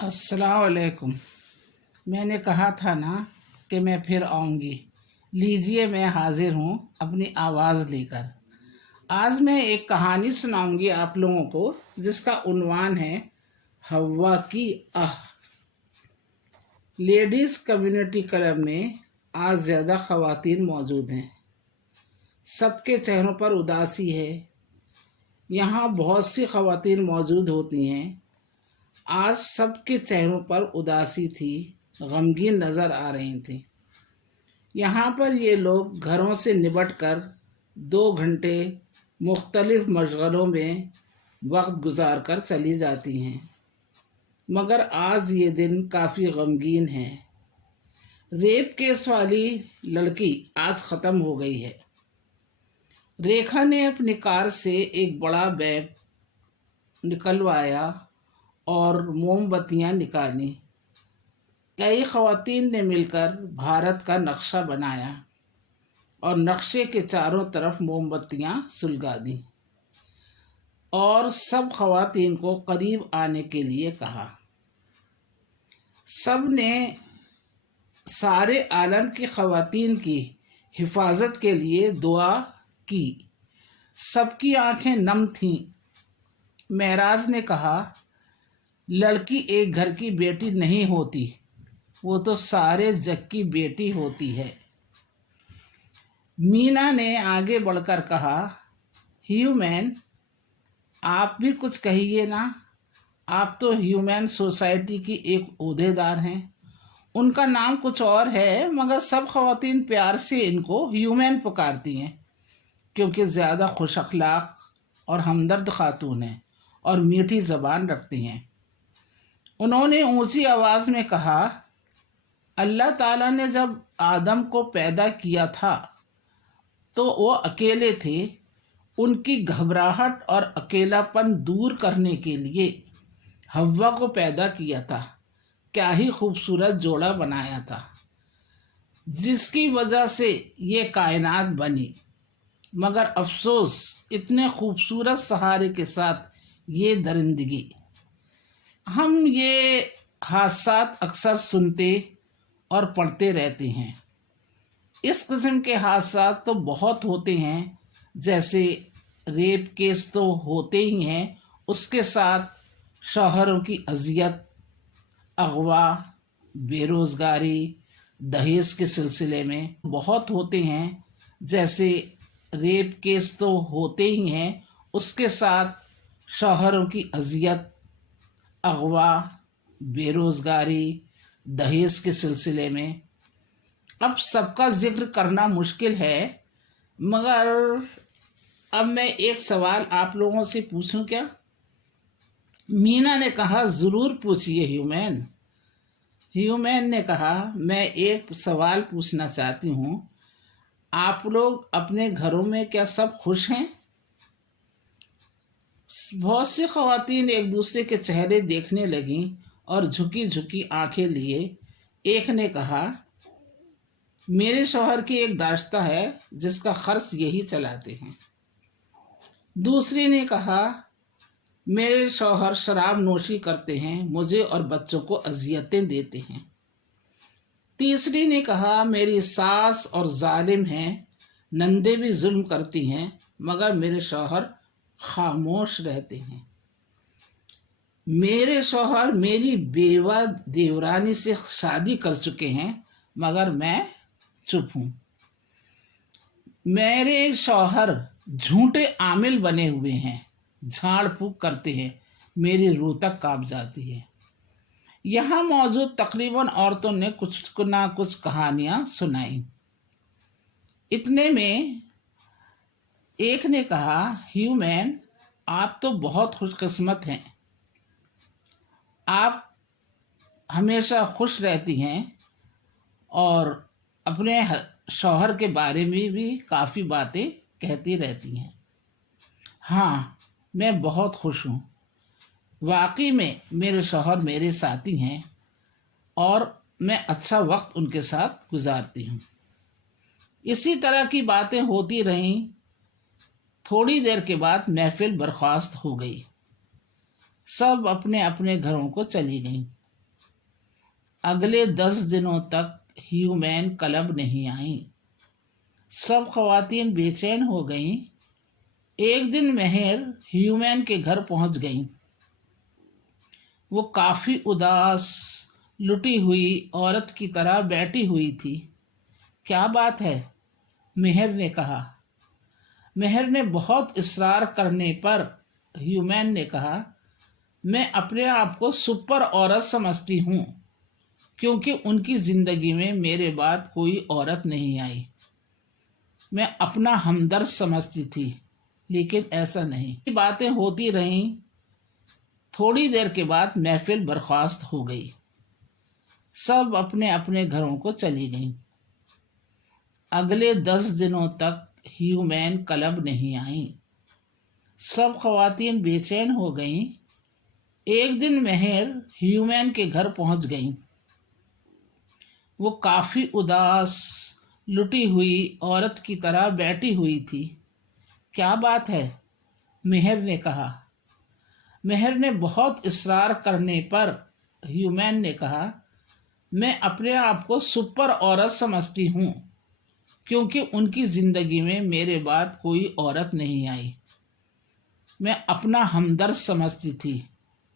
अस्सलाम वालेकुम। मैंने कहा था ना कि मैं फिर आऊँगी। लीजिए मैं हाजिर हूँ अपनी आवाज़ लेकर। आज मैं एक कहानी सुनाऊंगी आप लोगों को जिसका उन्वान है हव्वा की आह। लेडीज़ कम्युनिटी क्लब में आज ज़्यादा ख़वातीन मौजूद हैं। सबके चेहरों पर उदासी है। यहाँ बहुत सी ख़वातीन मौजूद होती हैं। आज सबके चेहरों पर उदासी थी, गमगीन नज़र आ रही थी। यहाँ पर ये लोग घरों से निबट कर 2 घंटे मुख्तलिफ मशगलों में वक्त गुजार कर चली जाती हैं, मगर आज ये दिन काफ़ी गमगीन है। रेप केस वाली लड़की आज ख़त्म हो गई है। रेखा ने अपनी कार से एक बड़ा बैग निकलवाया और मोमबत्तियां निकाली। कई ख़वातीन ने मिलकर भारत का नक्शा बनाया और नक्शे के चारों तरफ मोमबत्तियां सुलगा दी और सब ख़वातीन को करीब आने के लिए कहा। सब ने सारे आलम की ख़वातीन की हिफाजत के लिए दुआ की। सबकी आंखें नम थीं। महराज ने कहा, लड़की एक घर की बेटी नहीं होती, वो तो सारे जग की बेटी होती है। मीना ने आगे बढ़कर कहा, ह्यूमन, आप भी कुछ कहिए ना। आप तो ह्यूमन सोसाइटी की एक ओहदेदार हैं। उनका नाम कुछ और है, मगर सब ख़वातीन प्यार से इनको ह्यूमन पुकारती हैं क्योंकि ज़्यादा खुश अखलाक और हमदर्द खातून हैं और मीठी ज़बान रखती हैं। उन्होंने ऊंची आवाज़ में कहा, अल्लाह ताला ने जब आदम को पैदा किया था तो वो अकेले थे। उनकी घबराहट और अकेलापन दूर करने के लिए हव्वा को पैदा किया था। क्या ही खूबसूरत जोड़ा बनाया था, जिसकी वजह से ये कायनात बनी। मगर अफसोस, इतने खूबसूरत सहारे के साथ ये दरिंदगी। हम ये हादसात अक्सर सुनते और पढ़ते रहते हैं। इस किस्म के हादसात तो बहुत होते हैं, जैसे रेप केस तो होते ही हैं, उसके साथ शौहरों की अजियत, अगवा, बेरोज़गारी, दहेज के सिलसिले में बहुत होते हैं। जैसे रेप केस तो होते ही हैं, उसके साथ शौहरों की अजियत, अगवा, बेरोज़गारी, दहेज के सिलसिले में। अब सबका जिक्र करना मुश्किल है, मगर अब मैं एक सवाल आप लोगों से पूछूं क्या? मीना ने कहा, ज़रूर पूछिए ह्यूमन। ह्यूमन ने कहा, मैं एक सवाल पूछना चाहती हूँ। आप लोग अपने घरों में क्या सब खुश हैं? बहुत सी ख़वातीन एक दूसरे के चेहरे देखने लगीं और झुकी झुकी आंखें लिए। एक ने कहा, मेरे शौहर की एक दाश्ता है जिसका खर्च यही चलाते हैं। दूसरी ने कहा, मेरे शौहर शराब नोशी करते हैं, मुझे और बच्चों को अजियतें देते हैं। तीसरी ने कहा, मेरी सास और जालिम हैं, नंदे भी जुल्म करती हैं, मगर मेरे शौहर खामोश रहते हैं। मेरे शौहर मेरी बेवा देवरानी से शादी कर चुके हैं, मगर मैं चुप हूँ। मेरे शौहर झूठे आमिल बने हुए हैं, झाड़ फूक करते हैं, मेरी रूह तक कांप जाती है। यहाँ मौजूद तकरीबन औरतों ने कुछ ना कुछ कहानियाँ सुनाई। इतने में एक ने कहा, ह्यूमन, आप तो बहुत खुशकिस्मत हैं। आप हमेशा खुश रहती हैं और अपने शौहर के बारे में भी काफ़ी बातें कहती रहती हैं। हाँ, मैं बहुत खुश हूँ। वाकई में मेरे शौहर मेरे साथी हैं और मैं अच्छा वक्त उनके साथ गुजारती हूँ। इसी तरह की बातें होती रहीं। थोड़ी देर के बाद महफिल बर्खास्त हो गई। सब अपने अपने घरों को चली गईं। اگلے 10 دنوں تک ہیومین کلب نہیں آئیں۔ سب خواتین بے چین ہو گئیں۔ ایک دن مہر ہیومین کے گھر پہنچ گئیں۔ وہ کافی اداس، لٹی ہوئی عورت کی طرح بیٹھی ہوئی تھی۔ کیا بات ہے؟ مہر نے کہا۔ مہر نے بہت اصرار کرنے پر ہیومین نے کہا، میں اپنے آپ کو سپر عورت سمجھتی ہوں کیونکہ ان کی زندگی میں میرے بعد کوئی عورت نہیں آئی۔ میں اپنا ہمدرد سمجھتی تھی لیکن ایسا نہیں۔ باتیں ہوتی رہیں۔ تھوڑی دیر کے بعد محفل برخاست ہو گئی۔ سب اپنے اپنے گھروں کو چلی گئیں۔ اگلے 10 دنوں تک ہیومین کلب نہیں آئیں۔ سب خواتین بے چین ہو گئیں۔ ایک دن مہر ہیومین کے گھر پہنچ گئیں۔ وہ کافی اداس، لٹی ہوئی عورت کی طرح بیٹھی ہوئی تھی۔ کیا بات ہے؟ مہر نے کہا۔ مہر نے بہت اصرار کرنے پر ہیومین نے کہا، میں اپنے آپ کو سپر عورت سمجھتی ہوں کیونکہ ان کی زندگی میں میرے بعد کوئی عورت نہیں آئی۔ میں اپنا ہمدرد سمجھتی تھی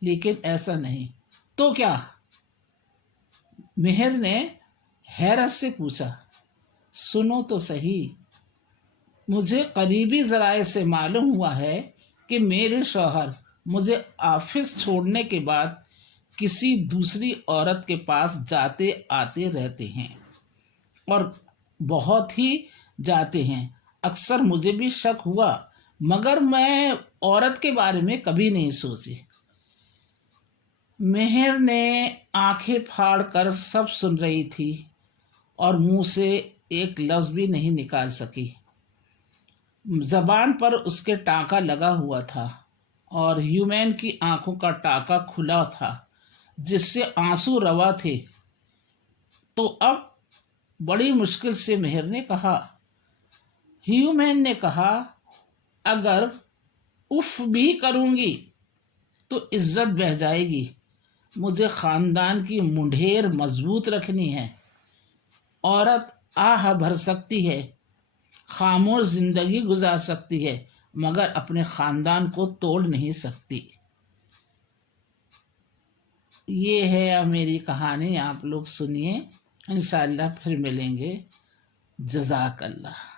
لیکن ایسا نہیں۔ تو کیا؟ مہر نے حیرت سے پوچھا۔ سنو تو صحیح، مجھے قریبی ذرائع سے معلوم ہوا ہے کہ میرے شوہر مجھے آفس چھوڑنے کے بعد کسی دوسری عورت کے پاس جاتے آتے رہتے ہیں، اور بہت ہی جاتے ہیں۔ اکثر مجھے بھی شک ہوا مگر میں عورت کے بارے میں کبھی نہیں سوچی۔ مہر نے آنکھیں پھاڑ کر سب سن رہی تھی اور منہ سے ایک لفظ بھی نہیں نکال سکی۔ زبان پر اس کے ٹانکا لگا ہوا تھا اور ہیومین کی آنکھوں کا ٹانکا کھلا تھا جس سے آنسو روا تھے۔ تو اب بڑی مشکل سے مہر نے کہا۔ ہیومین نے کہا، اگر اف بھی کروں گی تو عزت بہہ جائے گی۔ مجھے خاندان کی منڈھیر مضبوط رکھنی ہے۔ عورت آہ بھر سکتی ہے، خاموش زندگی گزار سکتی ہے مگر اپنے خاندان کو توڑ نہیں سکتی۔ یہ ہے میری کہانی، آپ لوگ سنیے، انشاءاللہ پھر ملیں گے۔ جزاک اللہ۔